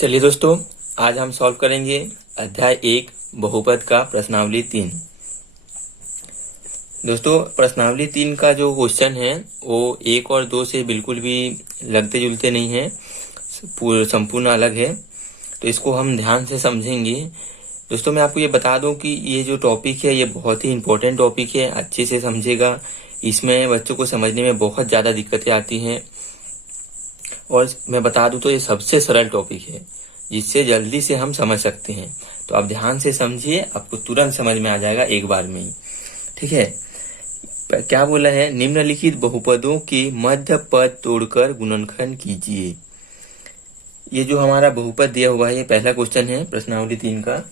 चलिए दोस्तों, आज हम सॉल्व करेंगे अध्याय 1 बहुपद का प्रश्नावली 3। दोस्तों, प्रश्नावली 3 का जो क्वेश्चन है वो 1 और 2 से बिल्कुल भी लगते जुलते नहीं है, संपूर्ण अलग है। तो इसको हम ध्यान से समझेंगे। दोस्तों, मैं आपको ये बता दूं कि ये जो टॉपिक है ये बहुत ही इम्पोर्टेंट टॉपिक है। अच्छे से समझेगा, इसमें बच्चों को समझने में बहुत ज़्यादा दिक्कतें आती हैं। और मैं बता दूं तो ये सबसे सरल टॉपिक है जिससे जल्दी से हम समझ सकते हैं। तो आप ध्यान से समझिए, आपको तुरंत समझ में आ जाएगा एक बार में ही। ठीक है, क्या बोला है? निम्नलिखित बहुपदों के मध्य पद तोड़कर गुणनखंड कीजिए। ये जो हमारा बहुपद दिया हुआ है, ये पहला क्वेश्चन है प्रश्नावली 3 का।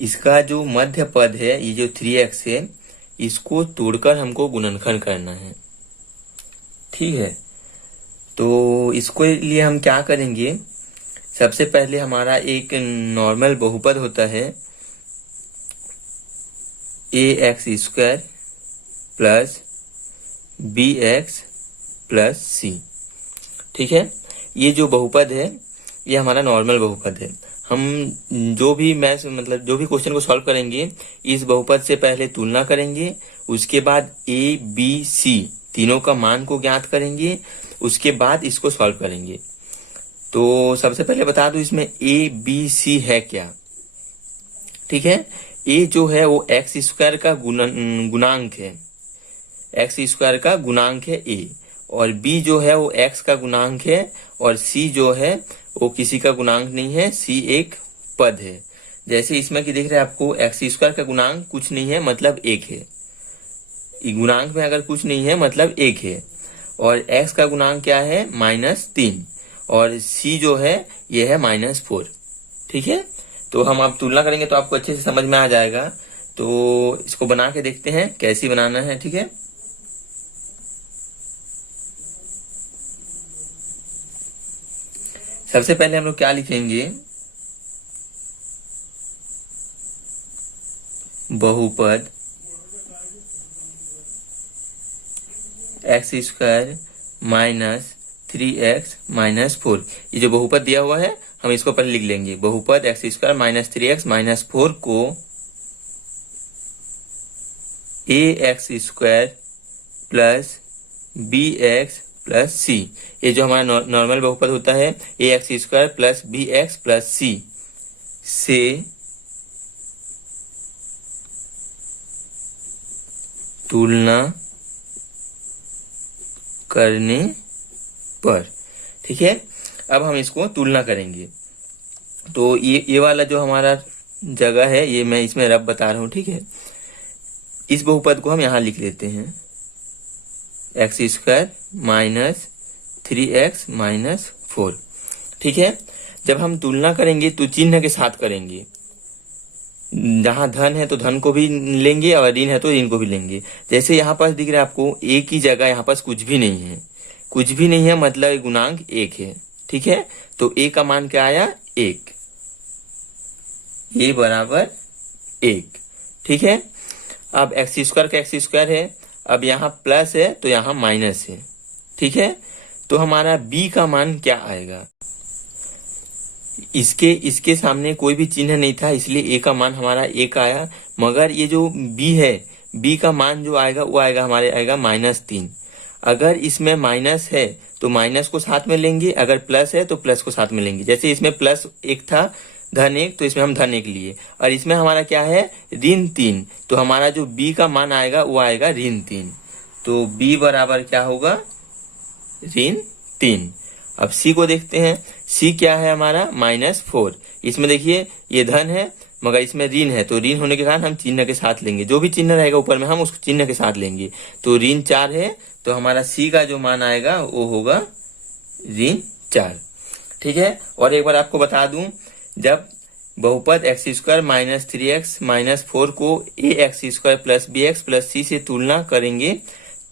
इसका जो मध्य पद है, ये जो 3x है, इसको तोड़कर हमको गुणनखंड करना है। ठीक है, तो इसको लिए हम क्या करेंगे? सबसे पहले हमारा एक नॉर्मल बहुपद होता है ax² plus bx plus c। ठीक है, ये जो बहुपद है ये हमारा नॉर्मल बहुपद है। हम जो भी जो भी क्वेश्चन को सॉल्व करेंगे, इस बहुपद से पहले तुलना करेंगे, उसके बाद a b c तीनों का मान को ज्ञात करेंगे, उसके बाद इसको सॉल्व करेंगे। तो सबसे पहले बता दूं इसमें a b c है क्या। ठीक है, a जो है वो x² का गुणांक है, x² का गुणांक है a, और b जो है वो x का गुणांक है, और c जो है वो किसी का गुणांक नहीं है, c एक पद है। जैसे इसमें कि दिख रहा है आपको, x² का गुणांक कुछ नहीं है मतलब 1 है। गुणांक में अगर कुछ नहीं है मतलब 1 है। और x का गुणांक क्या है? -3, और c जो है ये है -4। ठीक है, तो हम अब तुलना करेंगे तो आपको अच्छे से समझ में आ जाएगा। तो इसको बना के देखते हैं कैसे बनाना है। ठीक है, सबसे पहले हम लोग क्या लिखेंगे? बहुपद x² -3x -4। ये जो बहुपद दिया हुआ है हम इसको पहले लिख लेंगे। बहुपद x² -3x -4 को ax² plus bx plus c, ये जो हमारा नॉर्मल बहुपद होता है ax² plus bx plus c से तुलना करने पर। ठीक है, अब हम इसको तुलना करेंगे। तो ये वाला जो हमारा जगह है, ये मैं इसमें रब बता रहा हूं। ठीक है, इस बहुपद को हम यहां लिख लेते हैं x² -3x -4। ठीक है, जब हम तुलना करेंगे तो चिन्ह के साथ करेंगे। जहां धन है तो धन को भी लेंगे, और ऋण है तो ऋण को भी लेंगे। जैसे यहाँ पास दिख रहा है आपको, a की जगह यहाँ पास कुछ भी नहीं है, कुछ भी नहीं है मतलब गुणांक 1 है। ठीक है, तो a का मान क्या आया? 1, a बराबर 1। ठीक है, अब x² का x² है, अब यहाँ प्लस है तो यहाँ माइनस है। ठीक है, तो हमारा b का मान क्या आएगा? इसके सामने कोई भी चिन्ह नहीं था, इसलिए a का मान हमारा 1 आया। मगर ये जो b है, b का मान जो आएगा वो आएगा -3। अगर इसमें माइनस है तो माइनस को साथ में लेंगे, अगर प्लस है तो प्लस को साथ में लेंगे। जैसे इसमें +1 था, धन 1, तो इसमें हम धन 1 लिए। और इसमें हमारा क्या है? ऋण 3, तो हमारा जो b का मान आएगा वो आएगा ऋण 3। तो b बराबर क्या होगा? ऋण 3। अब c को देखते हैं, c क्या है हमारा? -4। इसमें देखिए ये धन है मगर इसमें ऋण है, तो ऋण होने के कारण हम चिन्ह के साथ लेंगे। जो भी चिन्ह रहेगा ऊपर में हम उसको चिन्ह के साथ लेंगे। तो ऋण 4 है, तो हमारा c का जो मान आएगा वो होगा ऋण 4। ठीक है, और एक बार आपको बता दूं, जब बहुपद x² -3x -4 को ax² plus bx plus c से तुलना करेंगे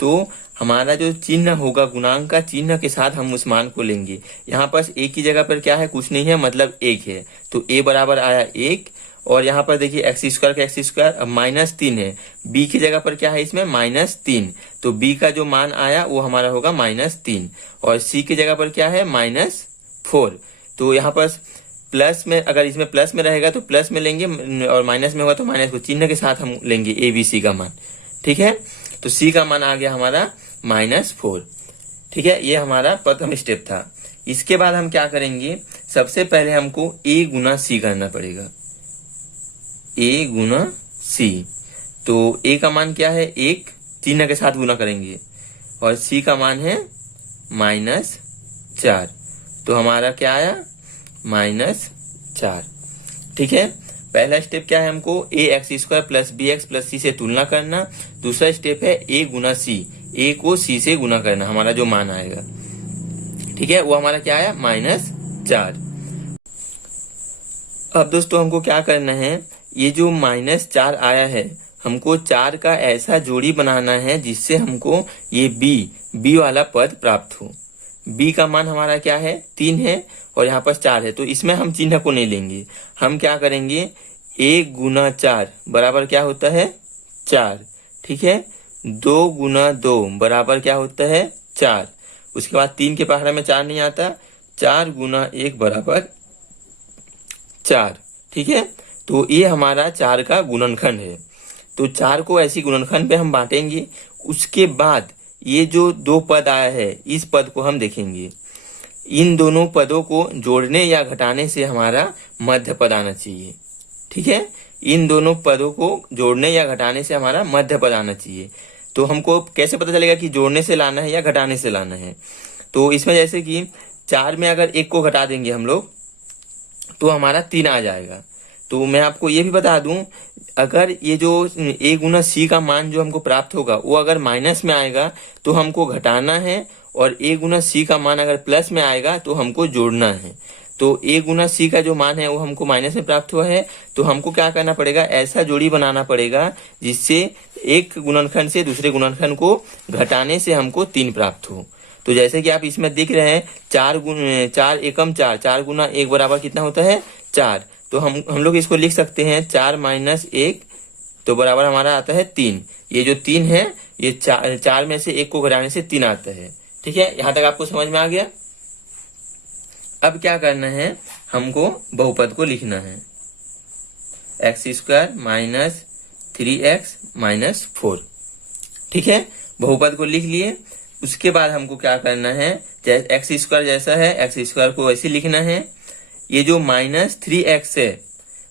तो हमारा जो चिन्ह होगा गुणांक का, चिन्ह के साथ हम उस मान को लेंगे। यहाँ पर a की जगह पर क्या है? कुछ नहीं है मतलब 1 है, तो a बराबर आया 1। और यहाँ पर देखिए x² का x² अब -3 है, b की जगह पर क्या है? इसमें -3, तो b का जो मान आया वो हमारा होगा -3, और c की जगह पर क्या है? -4। तो यहाँ पर प्लस में, अगर इसमें प्लस में रहेगा तो प्लस में लेंगे और माइनस में होगा तो माइनस को चिन्ह के साथ हम लेंगे ए बी सी का मान। ठीक है, तो सी का मान आ गया हमारा -4। ठीक है, ये हमारा प्रथम स्टेप था। इसके बाद हम क्या करेंगे, सबसे पहले हमको ए गुना सी करना पड़ेगा, ए गुना सी। तो ए का मान क्या है, 1, चिन्ह के साथ गुना करेंगे, और सी का मान है -4। तो हमारा क्या आया, -4। ठीक है, पहला स्टेप क्या है, हमको a x square plus b x plus c से तुलना करना। दूसरा स्टेप है ए गुना सी, ए को सी से गुना करना, हमारा जो मान आएगा। ठीक है, वो हमारा क्या आया, -4। अब दोस्तों हमको क्या करना है, ये जो -4 आया है, हमको 4 का ऐसा जोड़ी बनाना है जिससे हमको ये बी वाला पद प्राप्त हो। बी का मान हमारा क्या है, 3 है, और यहाँ पर 4 है, तो इसमें हम चिन्ह को नहीं लेंगे। हम क्या करेंगे, a गुना 4 बराबर क्या होता है, 4। ठीक है, 2 गुना 2 बराबर क्या होता है, 4। उसके बाद 3 के पहाड़ा में 4 नहीं आता, 4 गुना 1 बराबर 4। ठीक है, तो ये हमारा 4 का गुणनखंड है। तो 4 को ऐसी गुणनखंड पे हम बांटेंगे। उसके बाद ये जो 2 पद आया है, इस पद को हम देखेंगे। इन दोनों पदों को जोड़ने या घटाने से हमारा मध्य पद आना चाहिए। ठीक है, इन दोनों पदों को जोड़ने या घटाने से हमारा मध्य पद आना चाहिए। तो हमको कैसे पता चलेगा कि जोड़ने से लाना है या घटाने से लाना है, तो इसमें जैसे कि 4 में अगर 1 को घटा देंगे हम लोग तो हमारा 3 आ जाएगा। तो मैं आपको ये भी बता दूं, अगर ये जो ए गुना सी का मान जो हमको प्राप्त होगा वो अगर माइनस में आएगा तो हमको घटाना है, और ए गुना सी का मान अगर प्लस में आएगा तो हमको जोड़ना है। तो ए गुना सी का जो मान है वो हमको माइनस में प्राप्त हुआ है, तो हमको क्या करना पड़ेगा, ऐसा जोड़ी बनाना पड़ेगा जिससे एक गुणनखंड से दूसरे गुणनखंड को घटाने से हमको 3 प्राप्त हो। तो जैसे कि आप इसमें देख रहे हैं, 4 एकम 4, 4 गुना 1 बराबर कितना होता है, 4। तो हम लोग इसको लिख सकते हैं 4 माइनस 1, तो बराबर हमारा आता है 3। ये जो 3 है, ये 4 में से 1 को घटाने से 3 आता है। ठीक है, यहां तक आपको समझ में आ गया। अब क्या करना है, हमको बहुपद को लिखना है, x² माइनस 3x माइनस 4। ठीक है, बहुपद को लिख लिए। उसके बाद हमको क्या करना है, x² जैसा है x² को वैसे लिखना है। ये जो -3x है,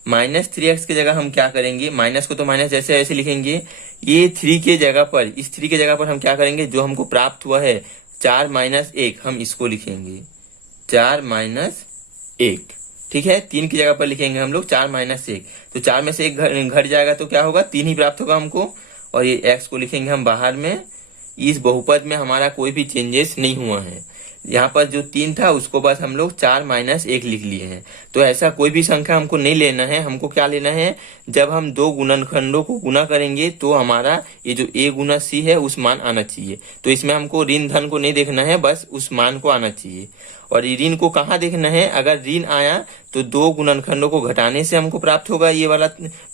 -3x की जगह हम क्या करेंगे, माइनस को तो माइनस जैसे ऐसे लिखेंगे, ये 3 के जगह पर, इस 3 के जगह पर हम क्या करेंगे, जो हमको प्राप्त हुआ है 4 माइनस 1, हम इसको लिखेंगे 4 माइनस 1। ठीक है, 3 की जगह पर लिखेंगे हम लोग 4 माइनस 1, तो 4 में से 1 घट जाएगा तो क्या होगा, 3 ही प्राप्त होगा हमको। और ये x को लिखेंगे हम बाहर में। इस बहुपद में हमारा कोई भी चेंजेस नहीं हुआ है, यहाँ पर जो 3 था उसको बस हम लोग 4 माइनस 1 लिख लिए हैं। तो ऐसा कोई भी संख्या हमको नहीं लेना है, हमको क्या लेना है, जब हम 2 गुणनखंडों को गुना करेंगे तो हमारा ये जो a गुना c है उस मान आना चाहिए। तो इसमें हमको ऋण धन को नहीं देखना है, बस उस मान को आना चाहिए। और ऋण को कहाँ देखना है, अगर ऋण आया तो 2 गुणनखंडों को घटाने से हमको प्राप्त होगा ये वाला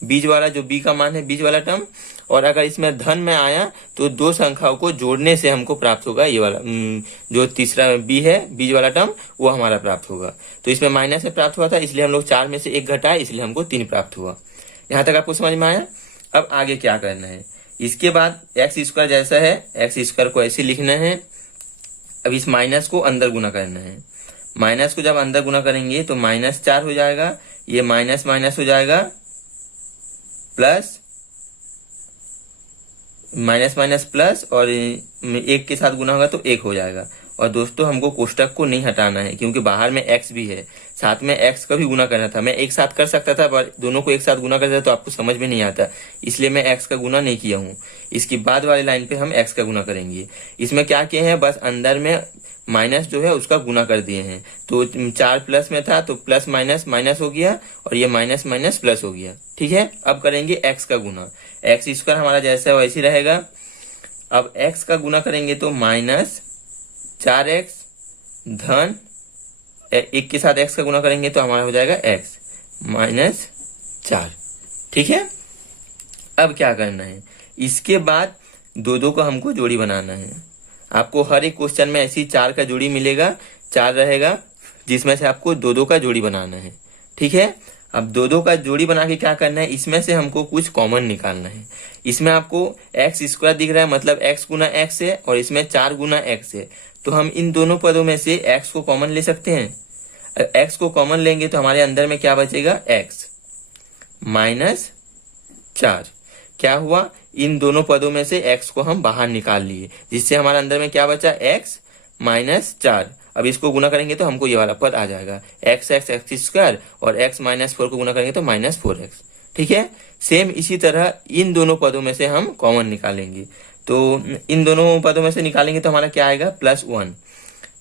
बीज वाला, जो b का मान है बीज वाला टर्म। और अगर इसमें धन में आया तो 2 संख्याओं को जोड़ने से हमको प्राप्त होगा ये वाला जो तीसरा b है बीज वाला टर्म, वो हमारा प्राप्त होगा। तो इसमें माइनस से प्राप्त हुआ था, इसलिए हम लोग 4 में से 1 घटाए, इसलिए हमको 3 प्राप्त हुआ। यहाँ तक आपको समझ में आया। अब आगे क्या करना है, इसके बाद x² जैसा है x² को ऐसे लिखना है। अब इस माइनस को अंदर गुना करना है। माइनस को जब अंदर गुना करेंगे तो -4 हो जाएगा, ये माइनस माइनस हो जाएगा, प्लस माइनस माइनस प्लस, और 1 के साथ गुना होगा तो 1 हो जाएगा। और दोस्तों हमको कोष्टक को नहीं हटाना है, क्योंकि बाहर में x भी है, साथ में x का भी गुना करना था। मैं एक साथ कर सकता था, पर दोनों को एक साथ गुना करता तो आपको समझ में नहीं आता, इसलिए मैं x का गुना नहीं किया हूँ। इसकी बाद वाली लाइन पे हम x का गुना करेंगे। इसमें क्या किए हैं, बस अंदर में माइनस जो है उसका गुना कर दिए हैं। तो 4 प्लस में था तो प्लस माइनस माइनस हो गया, और ये माइनस माइनस प्लस हो गया। ठीक है, अब करेंगे x का गुना। x² हमारा जैसा है वैसे रहेगा। अब x का गुना करेंगे तो -4x धन 1 के साथ x का गुना करेंगे तो हमारा हो जाएगा x -4। ठीक है, अब क्या करना है, इसके बाद 2 का हमको जोड़ी बनाना है। आपको हर एक क्वेश्चन में ऐसी 4 का जोड़ी मिलेगा, 4 रहेगा जिसमें से आपको दो दो का जोड़ी बनाना है। ठीक है, अब दो दो का जोड़ी बना के क्या करना है, इसमें से हमको कुछ कॉमन निकालना है। इसमें आपको एक्स स्क्वायर दिख रहा है, मतलब एक्स गुना एक्स है, और इसमें 4 गुना एक्स है। तो हम इन दोनों पदों में से एक्स को कॉमन ले सकते हैं। एक्स को कॉमन लेंगे तो हमारे अंदर में क्या बचेगा, एक्स माइनस 4। क्या हुआ, इन दोनों पदों में से x को हम बाहर निकाल लिए, जिससे हमारे अंदर में क्या बचा, x माइनस 4। अब इसको गुना करेंगे तो हमको ये वाला पद आ जाएगा, एक्स स्क्वायर, और x माइनस 4 को गुना करेंगे तो माइनस 4x। ठीक है, सेम इसी तरह इन दोनों पदों में से हम कॉमन निकालेंगे। तो इन दोनों पदों में से निकालेंगे तो हमारा क्या आएगा, +1।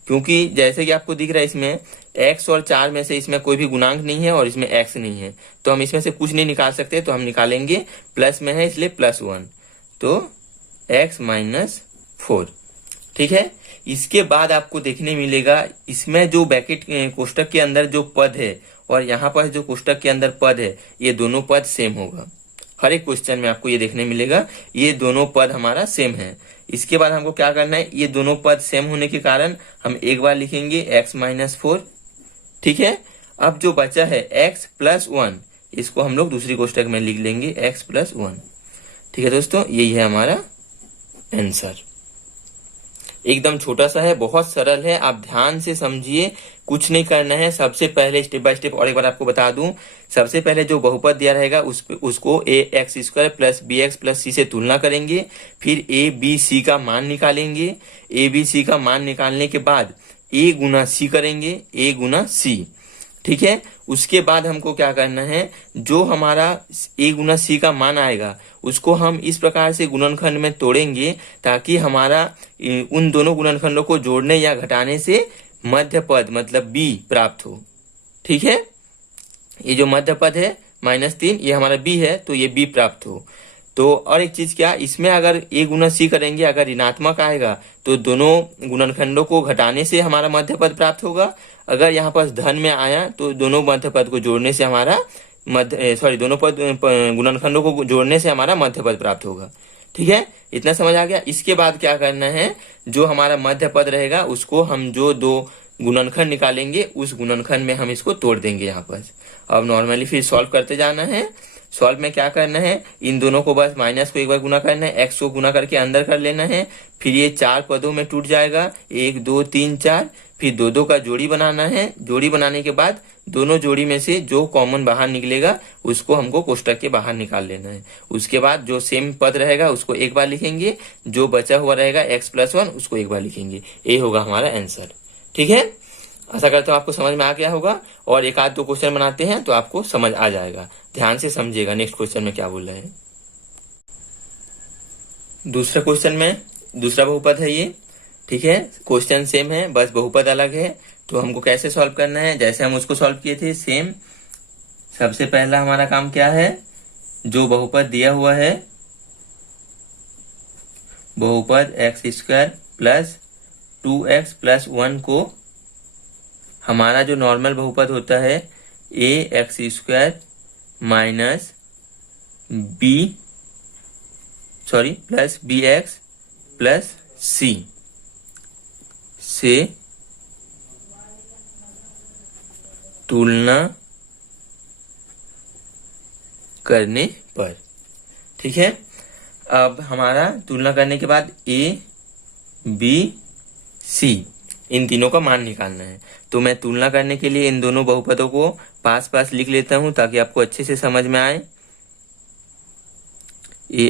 क्योंकि जैसे कि आपको दिख रहा है इसमें x और 4 में से इसमें कोई भी गुणांक नहीं है और इसमें x नहीं है, तो हम इसमें से कुछ नहीं निकाल सकते, तो हम निकालेंगे प्लस में है इसलिए +1, तो x माइनस 4। ठीक है, इसके बाद आपको देखने मिलेगा इसमें जो ब्रैकेट कोष्टक के अंदर जो पद है और यहाँ पर जो कोष्टक के अंदर पद है, ये दोनों पद सेम होगा। हर एक क्वेश्चन में आपको ये देखने मिलेगा ये दोनों पद हमारा सेम है। इसके बाद हमको क्या करना है, ये दोनों पद सेम होने के कारण हम एक बार लिखेंगे x माइनस 4। ठीक है, अब जो बचा है x प्लस 1, इसको हम लोग दूसरी कोष्टक में लिख लेंगे x प्लस 1। ठीक है दोस्तों, यही है हमारा आंसर। एकदम छोटा सा है, बहुत सरल है, आप ध्यान से समझिए, कुछ नहीं करना है। सबसे पहले स्टेप बाय स्टेप और एक बार आपको बता दूं, सबसे पहले जो बहुपद दिया रहेगा उसको ax square plus bx plus c से तुलना करेंगे, फिर a b c का मान निकालेंगे। a b c का मान निकालने के बाद a गुना c करेंगे, a गुना c। ठीक है, उसके बाद हमको क्या करना है, जो हमारा a गुना c का मान आएगा उसको हम इस प्रकार से गुणनखंड में तोड़ेंगे ताकि हमारा उन दोनों गुणनखंडों को जोड़ने या घटाने से मध्य पद मतलब b प्राप्त हो। ठीक है, ये जो मध्य पद है -3, ये हमारा b है, तो ये b प्राप्त हो। तो और एक चीज क्या, इसमें अगर a गुना c करेंगे, अगर ऋणात्मक आएगा तो दोनों गुणनखंडों को घटाने से हमारा मध्य पद प्राप्त होगा। अगर यहाँ पर धन में आया तो दोनों मध्य पद को जोड़ने से हमारा दोनों पद गुणनखंडों को जोड़ने से हमारा मध्य पद प्राप्त होगा। ठीक है, इतना समझ आ गया। इसके बाद क्या करना है, जो हमारा मध्य पद रहेगा उसको हम जो दो गुणनखंड निकालेंगे उस गुणनखंड में हम इसको तोड़ देंगे यहाँ पर। अब नॉर्मली फिर सॉल्व करते जाना है। सॉल्व में क्या करना है, इन दोनों को बस माइनस को एक बार गुना करना है, x को गुना करके अंदर कर लेना है, फिर ये 4 पदों में टूट जाएगा, 1 2 3 4, फिर दो दो का जोड़ी बनाना है। जोड़ी बनाने के बाद दोनों जोड़ी में से जो कॉमन बाहर निकलेगा उसको हमको कोष्टक के बाहर निकाल लेना है। उसके बाद जो सेम पद रहेगा उसको एक बार लिखेंगे, जो बचा हुआ रहेगा x प्लस 1 उसको एक बार लिखेंगे। ये होगा हमारा आंसर। ठीक है, आशा करता हूँ आपको समझ में आ गया होगा, और एक आध दो क्वेश्चन बनाते हैं तो आपको समझ आ जाएगा। ध्यान से समझिएगा नेक्स्ट क्वेश्चन में क्या बोल रहे हैं। दूसरा क्वेश्चन में दूसरा बहुपद है ये। ठीक है, क्वेश्चन सेम है, बस बहुपद अलग है। तो हमको कैसे सॉल्व करना है, जैसे हम उसको सॉल्व किए थे सेम। सबसे पहला हमारा काम क्या है, जो बहुपद दिया हुआ है बहुपद x square plus 2x plus 1 को हमारा जो नॉर्मल बहुपद होता है ax square minus plus bx plus c से तुलना करने पर। ठीक है, अब हमारा तुलना करने के बाद a b c इन तीनों का मान निकालना है। तो मैं तुलना करने के लिए इन दोनों बहुपदों को पास पास लिख लेता हूं ताकि आपको अच्छे से समझ में आए।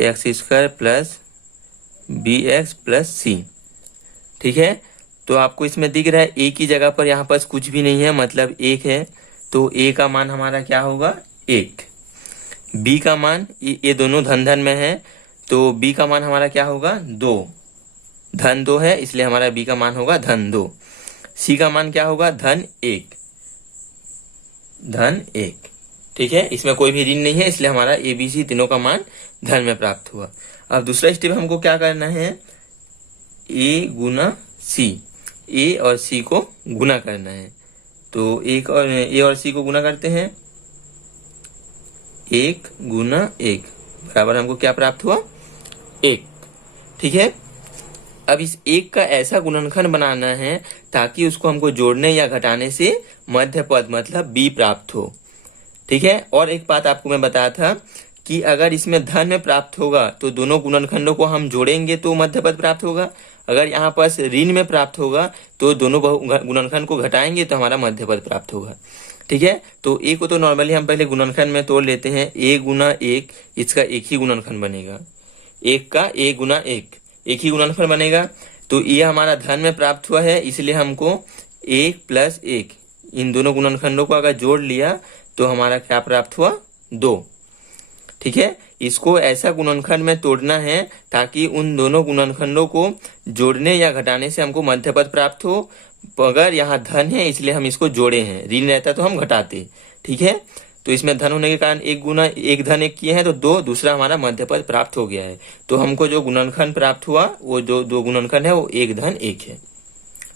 ax square plus bx plus c। ठीक है, तो आपको इसमें दिख रहा है a की जगह पर यहाँ पर कुछ भी नहीं है, मतलब 1 है, तो a का मान हमारा क्या होगा 1। b का मान, ये दोनों धन धन में है, तो b का मान हमारा क्या होगा 2, धन 2 है इसलिए हमारा b का मान होगा धन 2। c का मान क्या होगा धन 1। ठीक है, इसमें कोई भी ऋण नहीं है इसलिए हमारा a b c तीनों का मान धन में प्राप्त हुआ। अब दूसरा स्टेप हमको क्या करना है, a गुना c, a और c को गुना करना है। तो a और c को गुना करते हैं, 1 गुना 1 बराबर हमको क्या प्राप्त हुआ 1। ठीक है, अब इस एक का ऐसा गुणनखंड बनाना है ताकि उसको हमको जोड़ने या घटाने से मध्य पद मतलब b प्राप्त हो। ठीक है। और एक बात आपको मैं बताया था कि अगर इसमें धन में प्राप्त होगा तो दोनों गुणनखंडों को हम जोड़ेंगे तो मध्य पद प्राप्त होगा। अगर यहाँ पास ऋण में प्राप्त होगा तो दोनों गुणनखंड को घटाएंगे तो हमारा मध्य पद प्राप्त होगा। ठीक है। तो ए को तो नॉर्मली हम पहले गुणनखंड में तोड़ लेते हैं। ए गुना एक, इसका एक ही गुणनखंड बनेगा। एक का ए गुना एक ही गुणनखंड बनेगा। तो ये हमारा धन में प्राप्त हुआ है, इसलिए हमको एक प्लस एक इन दोनों गुणनखंडों को अगर जोड़ लिया तो हमारा क्या प्राप्त हुआ? 2। ठीक है। इसको ऐसा गुणनखंड में तोड़ना है ताकि उन दोनों गुणनखंडों को जोड़ने या घटाने से हमको मध्य पद प्राप्त हो। अगर यहाँ धन है इसलिए हम इसको जोड़े हैं, ऋण रहता तो हम घटाते। ठीक है। तो इसमें धन होने के कारण एक गुना एक धन एक किए हैं तो 2, दूसरा हमारा मध्य पद प्राप्त हो गया है। तो हमको जो गुणनखंड प्राप्त हुआ वो जो दो गुणनखंड है वो एक धन एक है।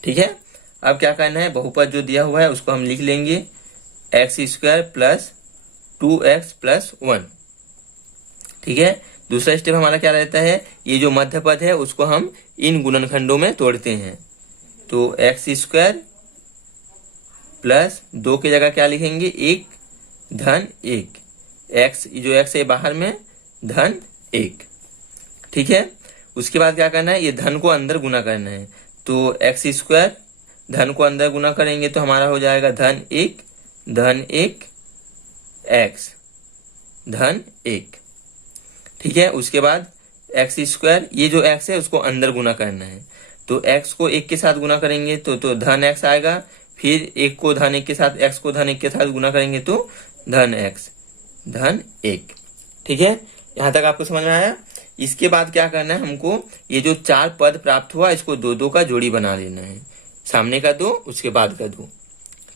ठीक है। अब क्या करना है, बहुपद जो दिया हुआ है उसको हम लिख लेंगे x² प्लस 2x प्लस 1। ठीक है। दूसरा स्टेप हमारा क्या रहता है, ये जो मध्य पद है उसको हम इन गुणनखंडों में तोड़ते हैं। तो x² प्लस 2 की जगह क्या लिखेंगे, एक धन एक, x जो x है बाहर में धन 1। ठीक है। उसके बाद क्या करना है, ये धन को अंदर गुना करना है। तो x² धन को अंदर गुना करेंगे तो हमारा हो जाएगा धन 1 धन 1 x धन 1। ठीक है। उसके बाद x², ये जो x है उसको अंदर गुना करना है। तो x को 1 के साथ गुना करेंगे तो धन x आएगा। फिर 1 को धन 1 के साथ, x को धन 1 के साथ गुना करेंगे तो धन x धन 1। ठीक है। यहां तक आपको समझ में आया। इसके बाद क्या करना है, हमको ये जो 4 पद प्राप्त हुआ इसको 2-2 का जोड़ी बना लेना है। सामने का 2, उसके बाद का 2।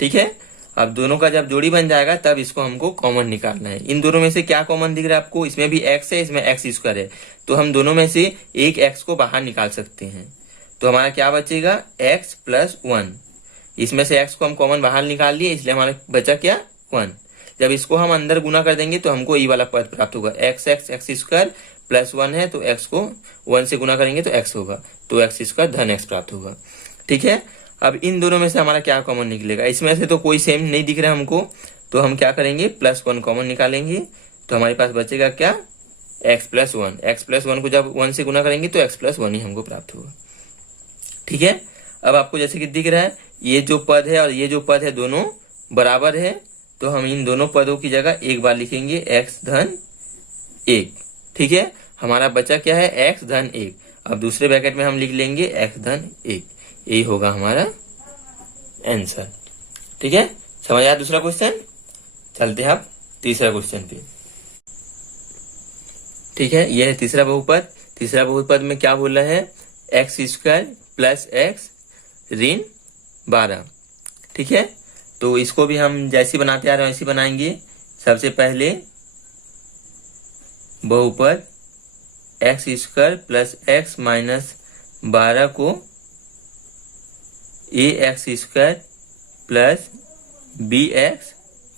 ठीक है। अब दोनों का जब जोड़ी बन जाएगा तब इसको हमको कॉमन निकालना है। इन दोनों में से क्या कॉमन दिख रहा है आपको, इसमें भी x है, इसमें x² है। तो हम दोनों में से एक x को बाहर निकाल सकते हैं। तो हमारा क्या बचेगा, x प्लस 1। इसमें से x को हम कॉमन बाहर निकाल लिए, इसलिए हमारा बचा क्या, 1। जब इसको हम अंदर गुना कर देंगे तो हमको ये वाला पद प्राप्त होगा। x² प्लस 1 है तो x को 1 से गुना करेंगे तो x होगा। तो x² धन x प्राप्त होगा। ठीक है। अब इन दोनों में से हमारा क्या कॉमन निकलेगा, इसमें से तो कोई सेम नहीं दिख रहा है हमको। तो हम क्या करेंगे, प्लस 1 कॉमन निकालेंगे। तो हमारे पास बचेगा क्या, x प्लस 1। x प्लस 1 को जब 1 से गुना करेंगे तो x प्लस 1 ही हमको प्राप्त होगा। ठीक है। अब आपको जैसे कि दिख रहा है ये जो पद है और ये जो पद है दोनों बराबर है। तो हम इन दोनों पदों की जगह एक बार लिखेंगे x धन 1। ठीक है। हमारा बचा क्या है, x धन 1। अब दूसरे ब्रैकेट में हम लिख लेंगे x धन 1। यही होगा हमारा आंसर। ठीक है। समझ आया दूसरा क्वेश्चन। चलते हैं अब तीसरा क्वेश्चन पे। ठीक है। यह है तीसरा बहुपद। तीसरा बहुपद में क्या बोल रहा है, x² प्लस x ऋण 12। ठीक है। तो इसको भी हम जैसी बनाते आ रहे हैं वैसी बनाएंगे। सबसे पहले बहुपद x² प्लस x माइनस 12 को ax² plus bx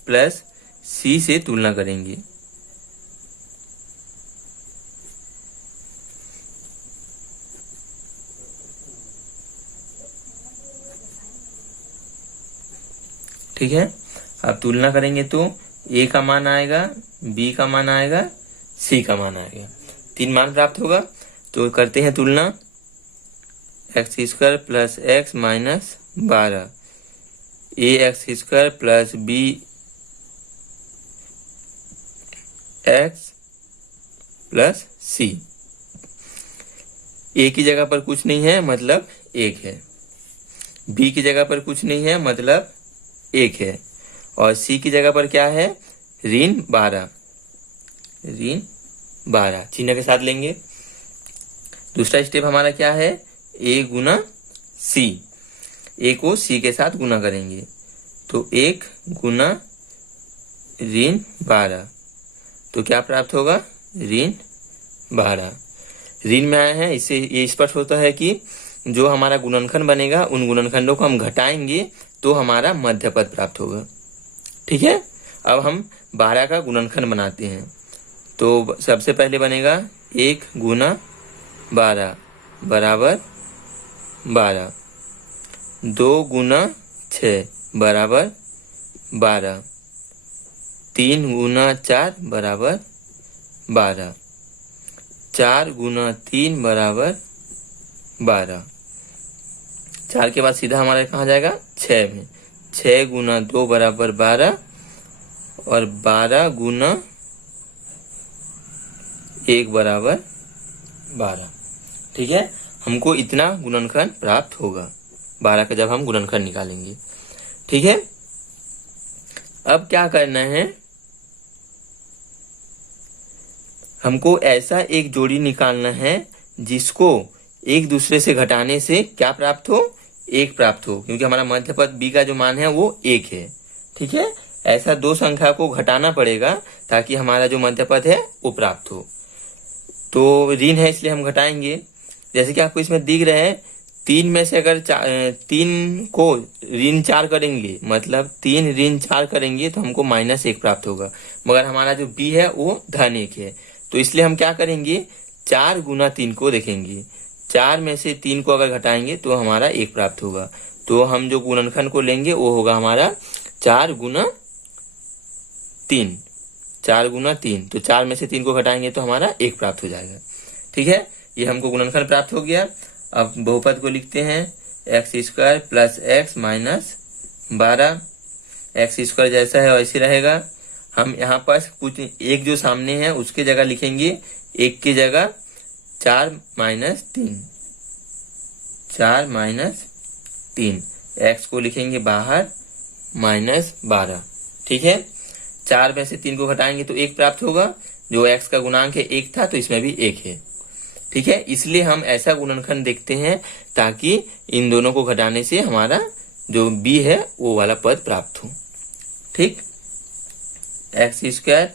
plus c से तुलना करेंगे। ठीक है। अब तुलना करेंगे तो a का मान आएगा, b का मान आएगा, c का मान आएगा। 3 मान प्राप्त होगा। तो करते हैं तुलना। x² plus x minus 12 ax² plus bx plus c। a की जगह पर कुछ नहीं है मतलब 1 है, b की जगह पर कुछ नहीं है मतलब 1 है, और c की जगह पर क्या है, ऋण 12। ऋण 12 चिन्ह के साथ लेंगे। दूसरा स्टेप हमारा क्या है, a गुना c। a को c के साथ गुना करेंगे तो 1 गुना ऋण 12। तो क्या प्राप्त होगा, ऋण 12। ऋण में आया है, इससे ये स्पष्ट होता है कि जो हमारा गुणनखंड बनेगा उन गुणनखंडों को हम घटाएंगे तो हमारा मध्य पद प्राप्त होगा। ठीक है। अब हम 12 का गुणनखंड बनाते हैं। तो सबसे पहले बनेगा 1 गुना 12 बराबर 12, 2 गुना 6 बराबर 12, 3 गुना 4 बराबर 12, 4 गुना 3 बराबर 12। 4 के बाद सीधा हमारा कहाँ जाएगा 6 में। 6 गुना 2 बराबर 12 और 12 गुना 1 बराबर 12। ठीक है, हमको इतना गुणनखंड प्राप्त होगा 12 का जब हम गुणनखंड निकालेंगे। ठीक है, अब क्या करना है, हमको ऐसा एक जोड़ी निकालना है जिसको एक दूसरे से घटाने से क्या प्राप्त हो, 1 प्राप्त हो, क्योंकि हमारा मध्य पद b का जो मान है वो 1 है। ठीक है, ऐसा 2 संख्या को घटाना पड़ेगा ताकि हमारा जो मध्य पद है वो प्राप्त हो। तो ऋण है इसलिए हम घटाएंगे। जैसे कि आपको इसमें दिख रहा है 3 में से अगर 3 को ऋण 4 करेंगे, मतलब 3 ऋण 4 करेंगे तो हमको -1 प्राप्त होगा, मगर हमारा जो b है वो धन 1 है। तो इसलिए हम क्या करेंगे, 4 गुना 3 को देखेंगे। 4 में से 3 को अगर घटाएंगे तो हमारा 1 प्राप्त होगा। तो हम जो गुणनखंड को लेंगे वो होगा हमारा 4 गुना 3, 4 गुना 3। तो 4 में से 3 को घटाएंगे तो हमारा 1 प्राप्त हो जाएगा। ठीक है, ये हमको गुणनखंड प्राप्त हो गया। अब बहुपद को लिखते हैं x² plus x minus 12। x² जैसा है वैसे रहेगा। हम यहाँ पर कुछ एक जो सामने है उसके जगह लिखेंगे, 1 की जगह 4 माइनस 3, 4 माइनस 3। x को लिखेंगे बाहर -12। ठीक है, 4 में से 3 को घटाएंगे तो 1 प्राप्त होगा। जो x का गुणांक है 1 था तो इसमें भी 1 है। ठीक है, इसलिए हम ऐसा गुणनखंड देखते हैं ताकि इन दोनों को घटाने से हमारा जो b है वो वाला पद प्राप्त हो। ठीक, x²,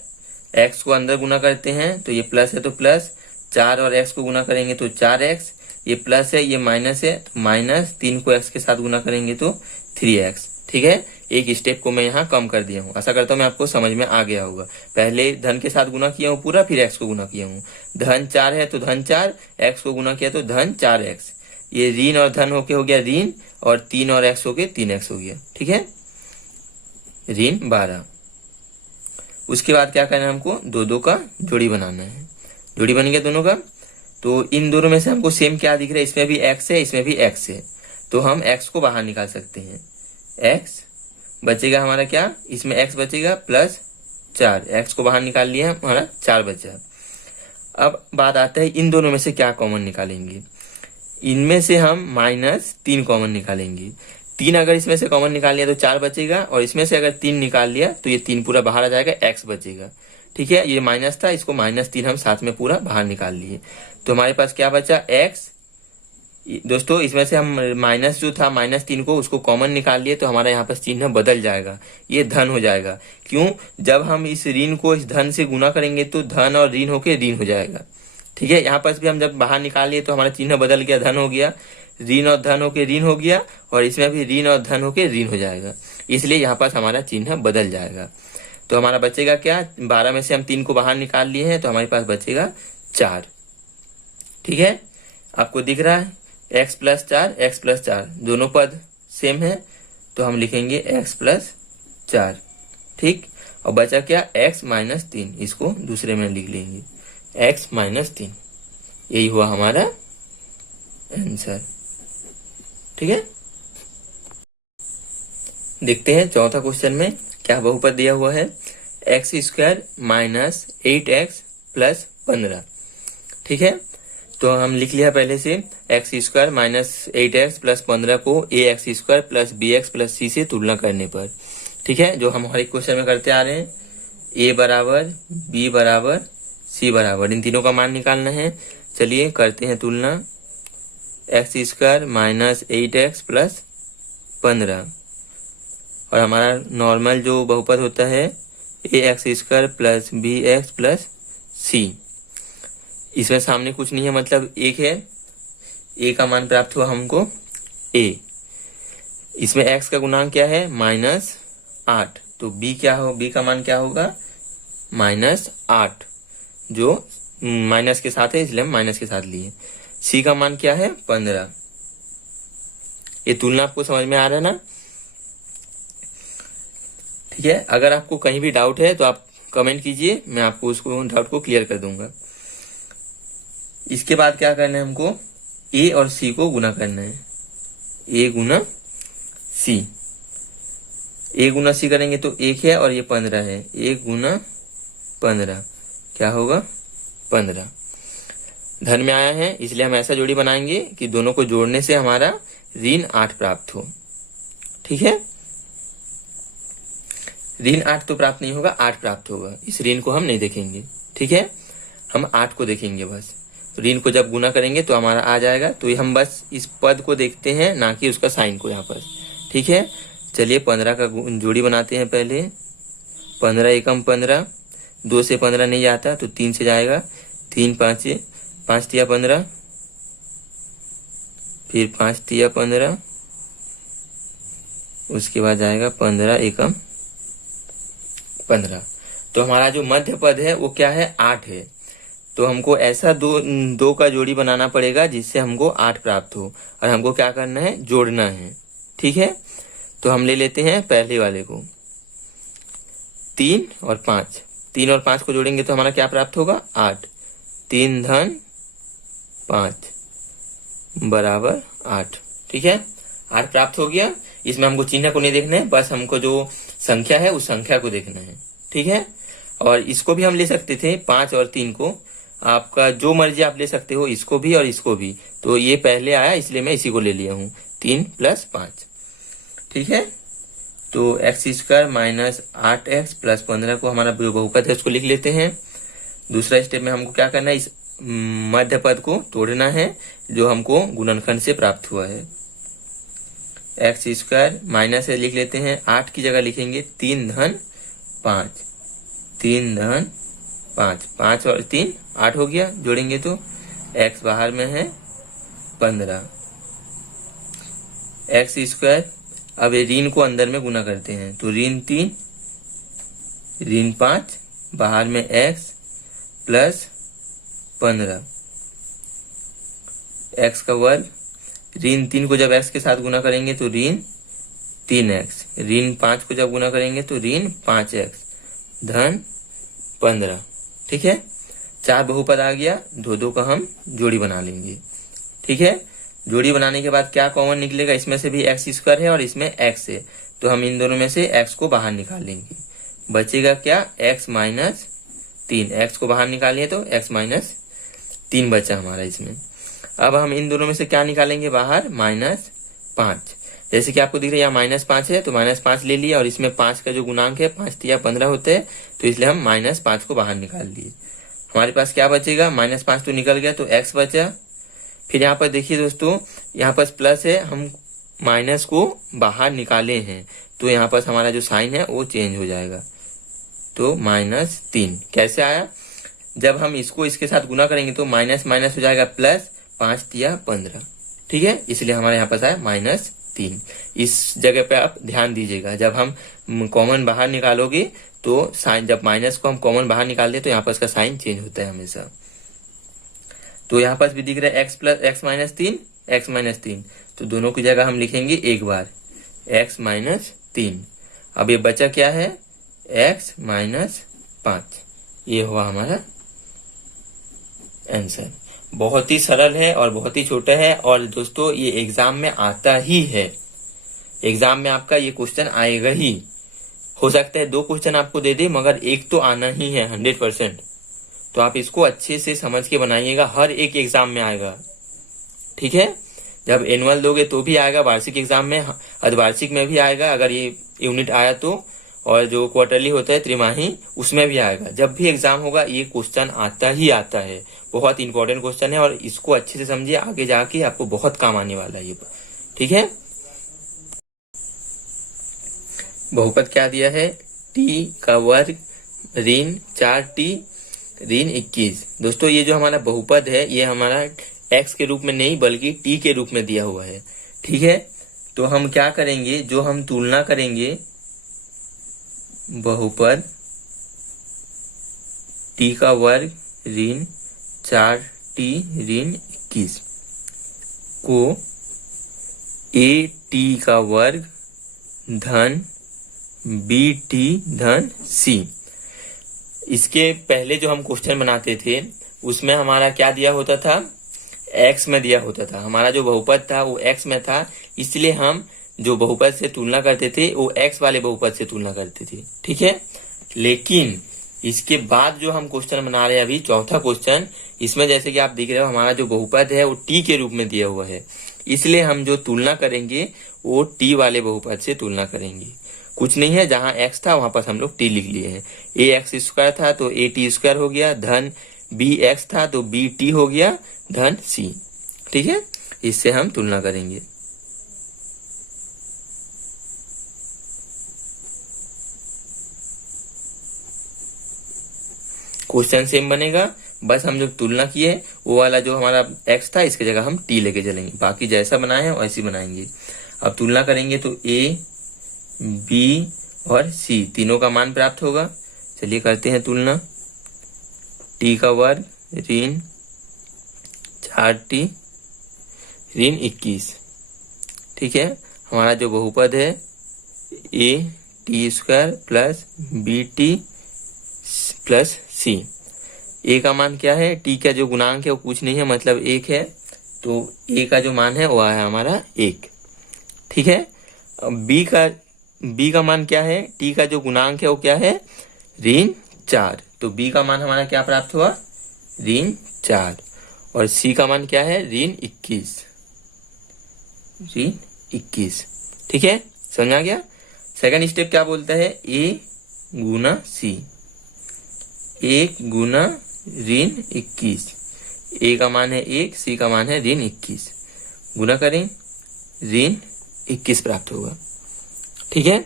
x को अंदर गुना करते हैं तो ये प्लस है तो प्लस, 4 और x को गुना करेंगे तो 4x, ये प्लस है ये माइनस है तो माइनस, 3 को x के साथ गुना करेंगे तो 3x। ठीक है, एक स्टेप को मैं यहाँ कम कर दिया हूँ। आशा करता हूँ मैं आपको समझ में आ गया होगा। पहले धन के साथ गुना किया हूँ पूरा, फिर x को गुना किया हूँ। धन 4 है तो धन 4, x को गुना किया तो धन 4x। ये ऋण और धन होके हो गया ऋण, और 3 और x होके 3x हो गया। ठीक है, ऋण 12। उसके बाद क्या करना है, हमको 2 का जोड़ी बनाना है। जोड़ी बन गया दोनों का, तो इन दोनों में से हमको सेम क्या दिख रहा है, इसमें भी x है इसमें भी x है, तो हम x को बाहर निकाल सकते हैं। x बचेगा हमारा क्या, इसमें x बचेगा प्लस 4, x को बाहर निकाल लिया हमारा 4 बचा। अब बात आता है इन दोनों में से क्या कॉमन निकालेंगे। इनमें से हम -3 कॉमन निकालेंगे। 3 अगर इसमें से कॉमन निकाल लिया तो 4 बचेगा, और इसमें से अगर 3 निकाल लिया तो ये 3 पूरा बाहर आ जाएगा, x बचेगा। ठीक है, ये माइनस था, इसको -3 हम साथ में पूरा बाहर निकाल लिए, तो हमारे पास क्या बचा x। दोस्तों इसमें से हम माइनस जो था -3 को उसको कॉमन निकाल लिए तो हमारा यहाँ पर चिन्ह बदल जाएगा, ये धन हो जाएगा। क्यों, जब हम इस ऋण को इस धन से गुना करेंगे तो धन और ऋण होके ऋण हो जाएगा। ठीक है, यहाँ पर भी हम जब बाहर निकाल लिए तो हमारा चिन्ह बदल गया, धन हो गया, ऋण और धन होके ऋण हो गया, और इसमें भी ऋण और धन होके ऋण हो जाएगा, इसलिए यहाँ पर हमारा चिन्ह बदल जाएगा। तो हमारा बचेगा क्या, 12 में से हम 3 को बाहर निकाल लिए हैं तो हमारे पास बचेगा 4। ठीक है, आपको दिख रहा है x प्लस 4 दोनों पद सेम है, तो हम लिखेंगे x प्लस 4। ठीक, और बचा क्या, x माइनस 3, इसको दूसरे में लिख लेंगे x माइनस 3। यही हुआ हमारा आंसर। ठीक है, देखते हैं चौथा क्वेश्चन में क्या बहुपद दिया हुआ है, x² माइनस 8x प्लस 15। ठीक है, तो हम लिख लिया पहले से x² माइनस 8x प्लस 15 को ax² plus bx plus c से तुलना करने पर। ठीक है, जो हम हर एक क्वेश्चन में करते आ रहे हैं, a बराबर, b बराबर, c बराबर, इन तीनों का मान निकालना है। चलिए करते हैं तुलना, x² माइनस 8x प्लस 15, और हमारा नॉर्मल जो बहुपद होता है ax² plus bx plus c। इसमें सामने कुछ नहीं है, मतलब 1 है, a का मान प्राप्त हुआ हमको a। इसमें x का गुणांक क्या है, -8, तो b क्या हो, b का मान क्या होगा, -8, जो माइनस के साथ है इसलिए हम माइनस के साथ लिए। c का मान क्या है, 15, ये तुलना आपको समझ में आ रहा है ना? ठीक है, अगर आपको कहीं भी डाउट है तो आप कमेंट कीजिए, मैं आपको उसको डाउट को क्लियर कर दूंगा। इसके बाद क्या करना है हमको, ए और सी को गुना करना है, ए गुना सी। ए गुना सी करेंगे तो 1 है और ये 15 है, 1 गुना 15 क्या होगा 15। धन में आया है इसलिए हम ऐसा जोड़ी बनाएंगे कि दोनों को जोड़ने से हमारा ऋण 8 प्राप्त हो। ठीक है, ऋण 8 तो प्राप्त नहीं होगा, 8 प्राप्त होगा, इस ऋण को हम नहीं देखेंगे। ठीक है, हम 8 को देखेंगे बस। ऋण को जब गुना करेंगे तो हमारा आ जाएगा, तो हम बस इस पद को देखते हैं, ना कि उसका साइन को यहाँ पर। ठीक है, चलिए 15 का जोड़ी बनाते हैं पहले। 15 एकम 15, 2 से 15 नहीं जाता तो 3 से जाएगा, 3 5 5 तिया 15, फिर 5 तिया 15, उसके बाद जाएगा 15 एकम 15। तो हमारा जो मध्य पद है वो क्या है 8 है। तो हमको ऐसा दो का जोड़ी बनाना पड़ेगा जिससे हमको 8 प्राप्त हो, और हमको क्या करना है जोड़ना है। ठीक है, तो हम ले लेते हैं पहले वाले को, 3 और 5। 3 और 5 को जोड़ेंगे तो हमारा क्या प्राप्त होगा 8, 3 धन 5 बराबर 8। ठीक है, 8 प्राप्त हो गया। इसमें हमको चिन्ह को नहीं देखना है, बस हमको जो संख्या है उस संख्या को देखना है। ठीक है, और इसको भी हम ले सकते थे 5 और 3 को, आपका जो मर्जी आप ले सकते हो, इसको भी और इसको भी। तो ये पहले आया इसलिए मैं इसी को ले लिया हूँ, 3 + 5। ठीक है, तो x² माइनस 8x प्लस 15 को हमारा जो बहुपद है उसको लिख लेते हैं। दूसरा स्टेप में हमको क्या करना है, इस मध्य पद को तोड़ना है जो हमको गुणनखंड से प्राप्त हुआ है। x² माइनस है लिख लेते हैं, 8 की जगह लिखेंगे 3 धन 5, 3 धन 5, 5 और 3 8 हो गया, जोड़ेंगे तो x बाहर में है 15, x²। अब ये ऋण को अंदर में गुना करते हैं तो ऋण 3 ऋण 5 बाहर में x प्लस 15, x का वर्ग। ऋण 3 को जब x के साथ गुना करेंगे तो ऋण 3x, ऋण 5 को जब गुना करेंगे तो ऋण 5x धन 15। ठीक है, 4 बहुपद आ गया, 2 का हम जोड़ी बना लेंगे। ठीक है, जोड़ी बनाने के बाद क्या कॉमन निकलेगा, इसमें से भी x² है और इसमें x है, तो हम इन दोनों में से x को बाहर निकाल लेंगे। बचेगा क्या x माइनस 3, x को बाहर निकालिए तो x माइनस 3 बचा हमारा इसमें। अब हम इन दोनों में से क्या निकालेंगे बाहर, -5। जैसे कि आपको दिख रहा है यहाँ -5 है तो -5 ले लिया, और इसमें 5 का जो गुणांक है 5 तिया 15 होते हैं, तो इसलिए हम -5 को बाहर निकाल लिए। हमारे पास क्या बचेगा, -5 तो निकल गया तो x बचा। फिर यहाँ पर देखिए दोस्तों, यहाँ पर प्लस है, हम माइनस को बाहर निकाले हैं तो यहाँ पर हमारा जो साइन है वो चेंज हो जाएगा, तो -3। कैसे आया, जब हम इसको इसके साथ गुना करेंगे तो माइनस माइनस हो जाएगा प्लस, 5 तिया 15। ठीक है, इसलिए हमारे यहाँ पास आया -3। इस जगह पे आप ध्यान दीजिएगा, जब हम कॉमन बाहर निकालोगे तो साइन, जब माइनस को हम कॉमन बाहर निकाल दे तो यहाँ पर इसका साइन चेंज होता है हमेशा। तो यहाँ पास भी दिख रहा है x माइनस 3, तो दोनों की जगह हम लिखेंगे एक बार x माइनस 3। अब ये बचा क्या है, x माइनस 5। ये हुआ हमारा आंसर। बहुत ही सरल है और बहुत ही छोटा है, और दोस्तों ये एग्जाम में आता ही है, एग्जाम में आपका ये क्वेश्चन आएगा ही। हो सकता है 2 क्वेश्चन आपको दे दे मगर एक तो आना ही है 100%। तो आप इसको अच्छे से समझ के बनाइएगा, हर एक एग्जाम में आएगा। ठीक है, जब एनुअल दोगे तो भी आएगा, वार्षिक एग्जाम में, अर्धवार्षिक में भी आएगा अगर ये यूनिट आया तो, और जो क्वार्टरली होता है त्रिमाही उसमें भी आएगा। जब भी एग्जाम होगा ये क्वेश्चन आता ही आता है, बहुत इंपॉर्टेंट क्वेश्चन है, और इसको अच्छे से समझिए, आगे जाके आपको बहुत काम आने वाला है ये। ठीक है, बहुपद क्या दिया है, t का वर्ग ऋण 4t ऋण 21। दोस्तों ये जो हमारा बहुपद है ये हमारा x के रूप में नहीं बल्कि t के रूप में दिया हुआ है। ठीक है, तो हम क्या करेंगे, जो हम तुलना करेंगे बहुपद t का वर्ग ऋण 4t ऋण 21 को ए टी का वर्ग धन बी टी धन सी। इसके पहले जो हम क्वेश्चन बनाते थे उसमें हमारा क्या दिया होता था, एक्स में दिया होता था। हमारा जो बहुपद था वो एक्स में था, इसलिए हम जो बहुपद से तुलना करते थे वो एक्स वाले बहुपद से तुलना करते थे। ठीक है, लेकिन इसके बाद जो हम क्वेश्चन बना रहे हैं अभी, चौथा क्वेश्चन, इसमें जैसे कि आप देख रहे हो हमारा जो बहुपद है वो टी के रूप में दिया हुआ है, इसलिए हम जो तुलना करेंगे वो टी वाले बहुपद से तुलना करेंगे। कुछ नहीं है, जहां एक्स था वहां पर हम लोग टी लिख लिए हैं। ए एक्स स्क्वायर था तो ए टी स्क्वायर हो गया, धन बी एक्स था तो बी टी हो गया, धन सी। ठीक है, इससे हम तुलना करेंगे। क्वेश्चन सेम बनेगा, बस हम जो तुलना किए वो वाला जो हमारा एक्स था इसकी जगह हम टी लेके चलेंगे, बाकी जैसा बनाए हैं वैसे बनाएंगे। अब तुलना करेंगे तो ए बी और सी तीनों का मान प्राप्त होगा। चलिए करते हैं तुलना। टी का वर्ग ऋण 4t ऋण 21। ठीक है, हमारा जो बहुपद है a t square plus b t plus c. A का मान क्या है, टी का जो गुणांक है वो कुछ नहीं है, मतलब 1 है, तो ए का जो मान है वो है हमारा 1। ठीक है, अब बी का मान क्या है, टी का जो गुणांक है वो क्या है, ऋण 4, तो बी का मान हमारा क्या प्राप्त हुआ, ऋण 4। और सी का मान क्या है, ऋण 21, ऋण 21। ठीक है, समझ आ गया। सेकंड स्टेप क्या बोलता है, ए गुना सी, 1 गुना ऋण 21। ए का मान है 1, सी का मान है ऋण 21, गुना करें ऋण 21 प्राप्त होगा। ठीक है,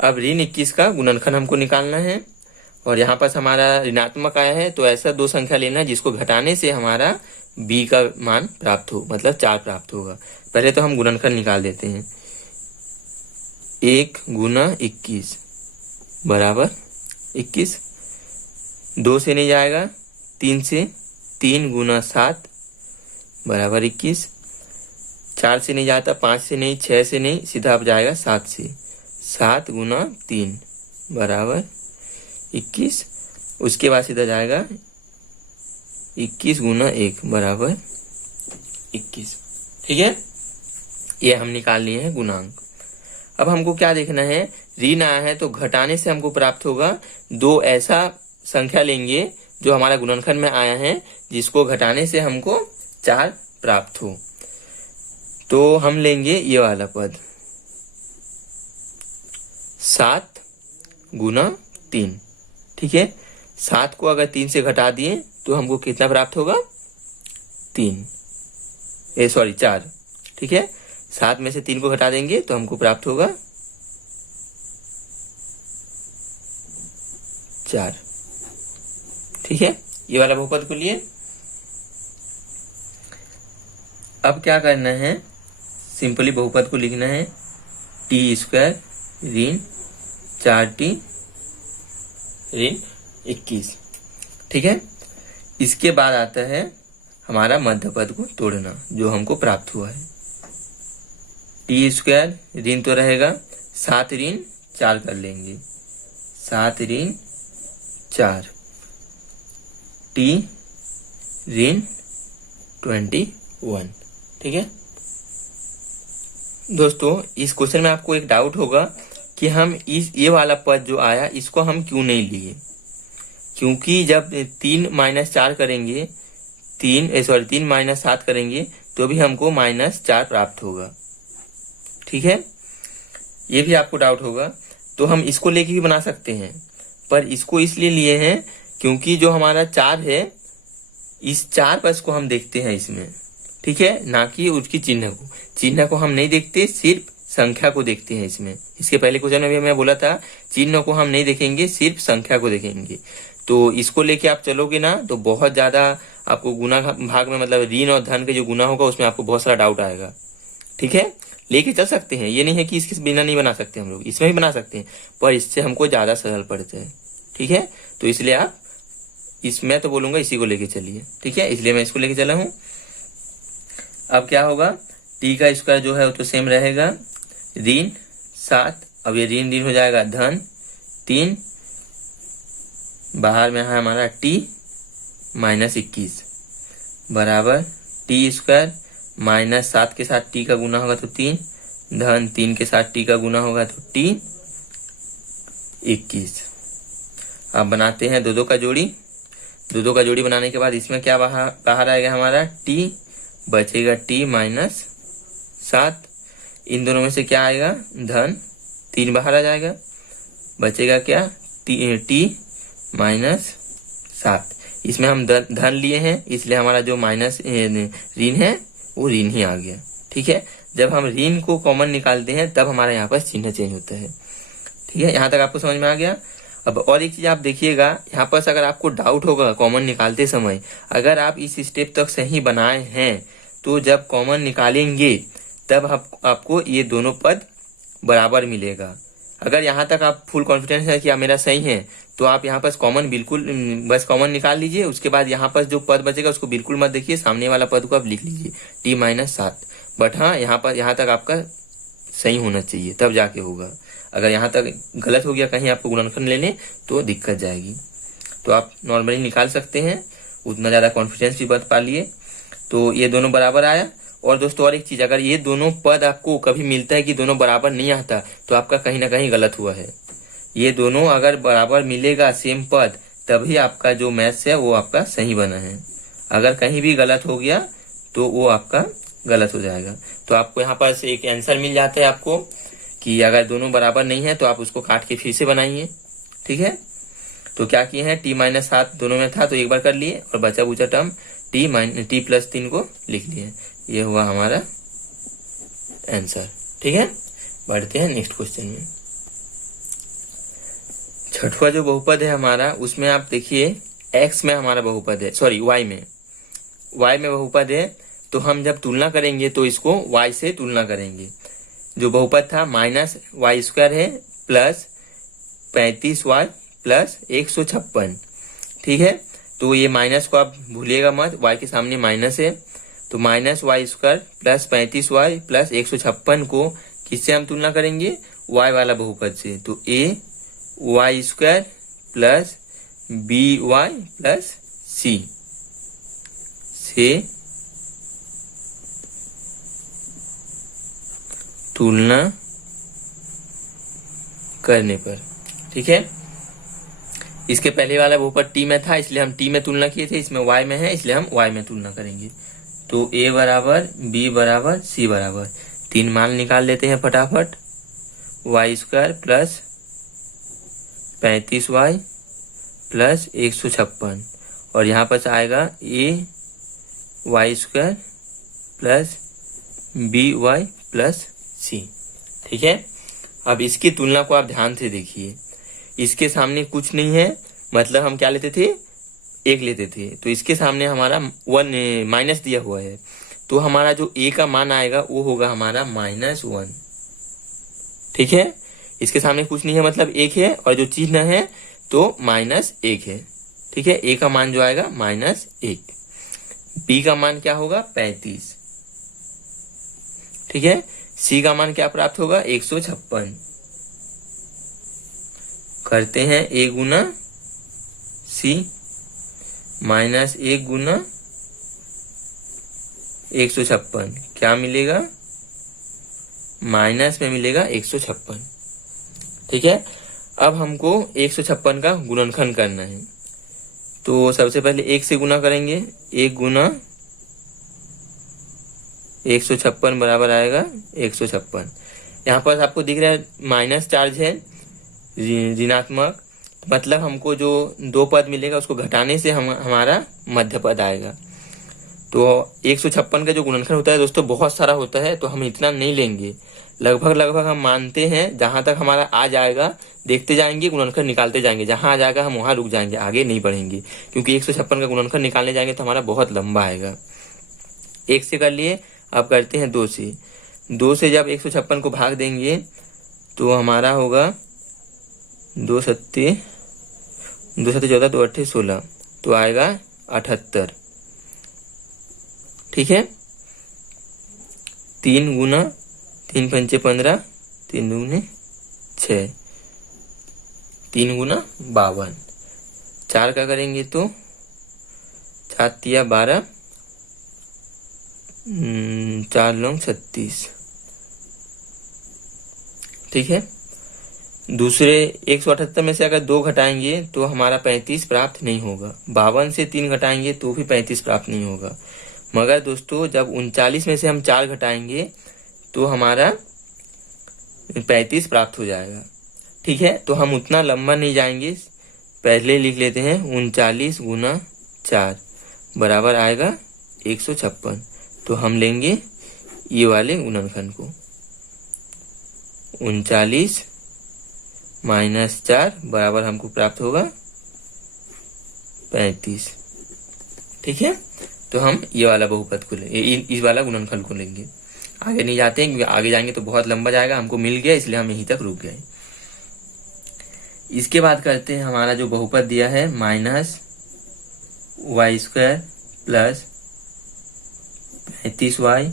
अब ऋण 21 का गुणनखंड हमको निकालना है, और यहाँ पास हमारा ऋणात्मक आया है तो ऐसा दो संख्या लेना है जिसको घटाने से हमारा b का मान प्राप्त हो, मतलब 4 प्राप्त होगा। पहले तो हम गुणनखंड निकाल देते हैं। 1 गुना 21 बराबर 21, 2 से नहीं जाएगा, 3 से, 3 गुना 7 बराबर 21, 4 से नहीं जाता, 5 से नहीं, 6 से नहीं, सीधा अब जाएगा 7 से, 7 गुना 3 बराबर 21। उसके बाद सीधा जाएगा 21 गुना 1 बराबर 21। ठीक है, ये हम निकाल लिए हैं गुणांक। अब हमको क्या देखना है, ऋण आया है तो घटाने से हमको प्राप्त होगा, दो ऐसा संख्या लेंगे जो हमारा गुणनखंड में आया है जिसको घटाने से हमको 4 प्राप्त हो। तो हम लेंगे ये वाला पद 7 गुना 3। ठीक है, 7 को अगर 3 से घटा दिए तो हमको कितना प्राप्त होगा, 4। ठीक है, 7 में से 3 को घटा देंगे तो हमको प्राप्त होगा 4। ठीक है, ये वाला बहुपद को लिए। अब क्या करना है, सिंपली बहुपद को लिखना है टी स्क्वायर ऋण 4t ऋण 21। ठीक है, इसके बाद आता है हमारा मध्य पद को तोड़ना जो हमको प्राप्त हुआ है। टी स्क्वायर ऋण तो रहेगा, 7 ऋण 4 कर लेंगे, 7 ऋण 4 टी ऋण 21। ठीक है दोस्तों, इस क्वेश्चन में आपको एक डाउट होगा कि हम ये वाला पद जो आया इसको हम क्यों नहीं लिए, क्योंकि जब 3 - 4 करेंगे, 3 - 7 करेंगे तो भी हमको -4 प्राप्त होगा। ठीक है, ये भी आपको डाउट होगा, तो हम इसको लेके भी बना सकते हैं, पर इसको इसलिए लिए हैं क्योंकि जो हमारा 4 है, इस 4 पद को हम देखते हैं इसमें। ठीक है, ना कि उसकी चिन्ह को हम नहीं देखते, सिर्फ संख्या को देखते हैं इसमें। इसके पहले क्वेश्चन में भी मैं बोला था चिन्ह को हम नहीं देखेंगे, सिर्फ संख्या को देखेंगे। तो इसको लेके आप चलोगे ना तो बहुत ज्यादा आपको गुना भाग में, मतलब ऋण और धन के जो गुना होगा उसमें आपको बहुत सारा डाउट आएगा। ठीक है, लेके चल सकते हैं, ये नहीं है कि इसके बिना नहीं बना सकते, हम लोग इसमें भी बना सकते हैं, पर इससे हमको ज्यादा सरल पड़ता है। ठीक है, तो इसलिए आप इसमें तो बोलूंगा इसी को लेके चलिए। ठीक है, इसलिए मैं इसको लेके चला हूं। अब क्या होगा, टी का स्क्वायर जो है वो तो सेम रहेगा, ऋण 7, अब ये ऋण हो जाएगा धन 3, बाहर में है हमारा टी माइनस 21 बराबर टी स्क्वायर माइनस 7 के साथ टी का गुना होगा तो 3, धन 3 के साथ टी का गुना होगा तो टी 21। अब बनाते हैं दो का जोड़ी। दो का जोड़ी बनाने के बाद इसमें क्या बाहर आएगा हमारा टी, बचेगा टी माइनस 7, इन दोनों में से क्या आएगा धन 3 बाहर आ जाएगा, बचेगा क्या टी माइनस 7। इसमें हम धन लिए हैं इसलिए हमारा जो माइनस ऋण है वो ऋण ही आ गया। ठीक है, जब हम ऋण को कॉमन निकालते हैं तब हमारे यहाँ पर चिन्ह चेंज होता है। ठीक है, यहाँ तक आपको समझ में आ गया। अब और एक चीज आप देखिएगा, यहाँ पर अगर आपको डाउट होगा कॉमन निकालते समय, अगर आप इस स्टेप तक सही बनाए हैं तो जब कॉमन निकालेंगे तब आपको ये दोनों पद बराबर मिलेगा। अगर यहाँ तक आप फुल कॉन्फिडेंस है कि मेरा सही है तो आप यहाँ पर कॉमन बिल्कुल बस कॉमन निकाल लीजिए। उसके बाद यहाँ पर जो पद बचेगा उसको बिल्कुल मत देखिए, सामने वाला पद को आप लिख लीजिए टी माइनस 7। बट हाँ, यहाँ तक आपका सही होना चाहिए तब जाके होगा। अगर यहाँ तक गलत हो गया कहीं आपको गुणनखंड लेने तो दिक्कत जाएगी। तो आप नॉर्मली निकाल सकते हैं, उतना ज्यादा कॉन्फिडेंस भी बता लिए। तो ये दोनों बराबर आया। और दोस्तों और एक चीज, अगर ये दोनों पद आपको कभी मिलता है कि दोनों बराबर नहीं आता तो आपका कहीं ना कहीं गलत हुआ है। ये दोनों अगर बराबर मिलेगा सेम पद तभी आपका जो मैथ्स है वो आपका सही बना है। अगर कहीं भी गलत हो गया तो वो आपका गलत हो जाएगा। तो आपको यहाँ पर से एक आंसर मिल जाता है आपको कि अगर दोनों बराबर नहीं है तो आप उसको काट के फिर से बनाइए। ठीक है, तो क्या किए हैं टी माइनस 7 दोनों में था तो एक बार कर लिए और बचा बुचा टर्म टी प्लस 3 को लिख लिए। ये हुआ हमारा आंसर। ठीक है, बढ़ते हैं नेक्स्ट क्वेश्चन में। छठवां जो बहुपद है हमारा उसमें आप देखिए x में हमारा बहुपद है, सॉरी y में बहुपद है। तो हम जब तुलना करेंगे तो इसको y से तुलना करेंगे। जो बहुपद था माइनस वाई स्क्वायर है प्लस 35y प्लस 156। ठीक है, तो ये माइनस को आप भूलिएगा मत, y के सामने माइनस है तो minus Y square plus 35y plus 156 को किससे हम तुलना करेंगे y वाला बहुपद से। तो a y square plus b y plus c से तुलना करने पर। ठीक है, इसके पहले वाला बहुपद टी में था इसलिए हम टी में तुलना किए थे, इसमें y में है इसलिए हम y में तुलना करेंगे। तो a बराबर b बराबर c बराबर 3 मान निकाल लेते हैं फटाफट। Y square plus 35y plus 156 और यहाँ पर आएगा a y square plus b y plus c. ठीक है, अब इसकी तुलना को आप ध्यान से देखिए। इसके सामने कुछ नहीं है, मतलब हम क्या लेते थे 1 लेते थे, तो इसके सामने हमारा 1 माइनस दिया हुआ है तो हमारा जो a का मान आएगा वो होगा हमारा -1। ठीक है, इसके सामने कुछ नहीं है मतलब 1 है और जो चिन्ह है तो -1 है। ठीक है, a का मान जो आएगा -1, b का मान क्या होगा 35। ठीक है, c का मान क्या प्राप्त होगा 156। करते हैं a गुना c -1 गुना 156 क्या मिलेगा माइनस में मिलेगा 156। ठीक है, अब हमको 156 का गुणनखंड करना है तो सबसे पहले 1 से गुना करेंगे। 1 गुना 156 बराबर आएगा 156। यहाँ पर आपको दिख रहा है माइनस चार्ज है ऋणात्मक, मतलब हमको जो 2 पद मिलेगा उसको घटाने से हमारा मध्य पद आएगा। तो 156 का जो गुणनखंड होता है दोस्तों बहुत सारा होता है तो हम इतना नहीं लेंगे, लगभग हम मानते हैं जहां तक हमारा आ जाएगा देखते जाएंगे, गुणनखंड निकालते जाएंगे, जहां आ जाएगा हम वहां रुक जाएंगे, आगे नहीं बढ़ेंगे क्योंकि 156 का गुणनखंड निकालने जाएंगे तो हमारा बहुत लंबा आएगा। 1 से कर लिए, अब करते हैं 2 से। 2 से जब 156 को भाग देंगे तो हमारा होगा 2 सत्ते 14 2 8 16 तो आएगा 78। ठीक है, 3 गुना 3 पंचे 15, 3 दूने 6, 3 गुना 52। 4 का करेंगे तो 4 तिया 12, 4 लौंग 36। ठीक है। दूसरे 178 में से अगर 2 घटाएंगे तो हमारा 35 प्राप्त नहीं होगा। 52 से 3 घटाएंगे तो भी 35 प्राप्त नहीं होगा। मगर दोस्तों जब 39 में से हम 4 घटाएंगे तो हमारा 35 प्राप्त हो जाएगा। ठीक है। तो हम उतना लंबा नहीं जाएंगे, पहले लिख लेते हैं 39 गुना 4 बराबर आएगा 156। तो हम लेंगे ये वाले गुणनखंड को, 39 माइनस 4 बराबर हमको प्राप्त होगा 35। ठीक है। तो हम ये वाला बहुपद को इस वाला गुणनखंड को लेंगे। आगे नहीं जाते हैं क्योंकि आगे जाएंगे तो बहुत लंबा जाएगा। हमको मिल गया इसलिए हम यहीं तक रुक गए। इसके बाद करते हैं हमारा जो बहुपद दिया है -y² प्लस 35y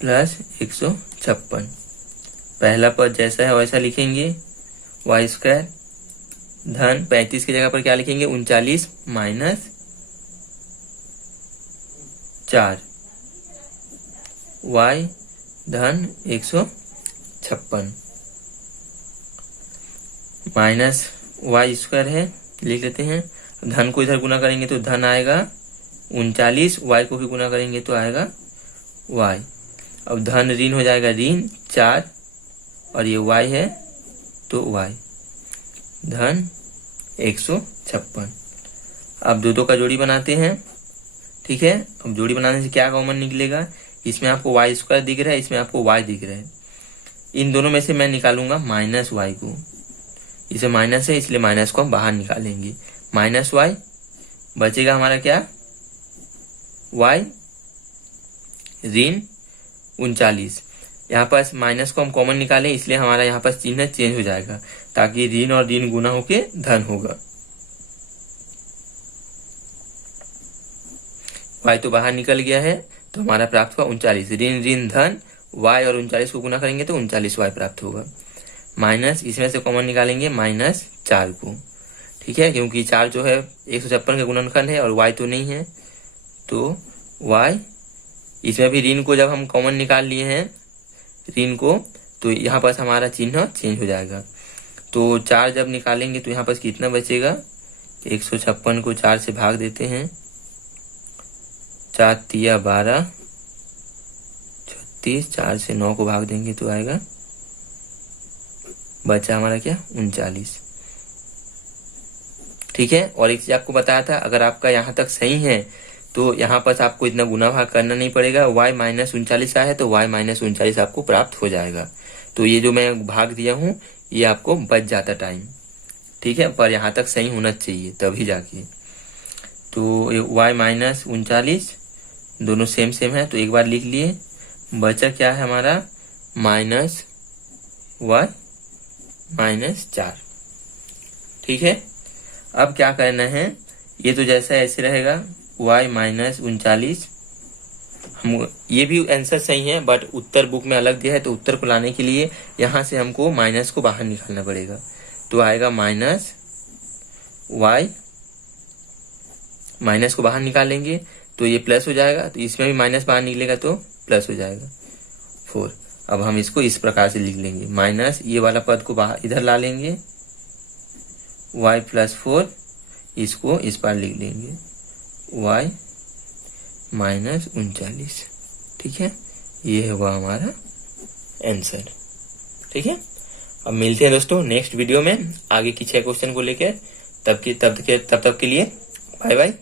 प्लस 156। पहला पद जैसा है वैसा लिखेंगे, y² धन 35 की जगह पर क्या लिखेंगे 39 माइनस 4 y धन 156 माइनस y² है, लिख लेते हैं। धन को इधर गुना करेंगे तो धन आएगा 39, y को भी गुना करेंगे तो आएगा y। अब धन ऋण हो जाएगा ऋण 4 और ये y है तो y धन 156। अब दो का जोड़ी बनाते हैं। ठीक है। अब जोड़ी बनाने से क्या कॉमन निकलेगा, इसमें आपको y² दिख रहा है, इसमें आपको y दिख रहा है। इन दोनों में से मैं निकालूंगा माइनस y को, इसे माइनस है इसलिए माइनस को हम बाहर निकालेंगे। माइनस y बचेगा हमारा क्या y ऋण 39। यहाँ पास माइनस को हम कॉमन निकालें इसलिए हमारा यहाँ पास चिन्ह चेंज हो जाएगा ताकि ऋण और ऋण गुना होके धन होगा। y तो बाहर निकल गया है तो हमारा प्राप्त हुआ 39। ऋण ऋण धन y और 39 को गुना करेंगे तो 39y प्राप्त होगा। माइनस इसमें से कॉमन निकालेंगे -4 को। ठीक है। क्योंकि 4 जो है 156 का गुणनखंड है और y तो नहीं है तो y, इसमें भी ऋण को जब हम कॉमन निकाल लिए हैं ऋण को तो यहाँ पास हमारा चिन्ह चेंज हो जाएगा। तो 4 जब निकालेंगे तो यहाँ पास कितना बचेगा, 156 को 4 से भाग देते हैं, 4 तिया 12, 36, 4 से 9 को भाग देंगे तो आएगा, बचा हमारा क्या 39। ठीक है। और एक चीज आपको बताया था, अगर आपका यहाँ तक सही है तो यहाँ पर आपको इतना गुना भाग करना नहीं पड़ेगा। y माइनस 39 आया है तो y माइनस 39 आपको प्राप्त हो जाएगा। तो ये जो मैं भाग दिया हूँ ये आपको बच जाता टाइम। ठीक है। पर यहाँ तक सही होना चाहिए तभी जाके। तो y माइनस 39 दोनों सेम सेम है तो एक बार लिख लिए। बचा क्या है हमारा माइनस y माइनस 4। ठीक है। अब क्या करना है, ये तो जैसा ऐसे रहेगा y माइनस 39। हम ये भी आंसर सही है बट उत्तर बुक में अलग दिया है तो उत्तर को लाने के लिए यहाँ से हमको माइनस को बाहर निकालना पड़ेगा। तो आएगा माइनस y, माइनस को बाहर निकालेंगे तो ये प्लस हो जाएगा, तो इसमें भी माइनस बाहर निकलेगा तो प्लस हो जाएगा 4। अब हम इसको इस प्रकार से लिख लेंगे, माइनस ये वाला पद को बाहर इधर ला लेंगे, y प्लस 4 इसको इस पर लिख लेंगे y माइनस 39। ठीक है। ये हुआ हमारा आंसर। ठीक है। अब मिलते हैं दोस्तों नेक्स्ट वीडियो में आगे की 6 क्वेश्चन को लेकर। तब तक के लिए बाय बाय।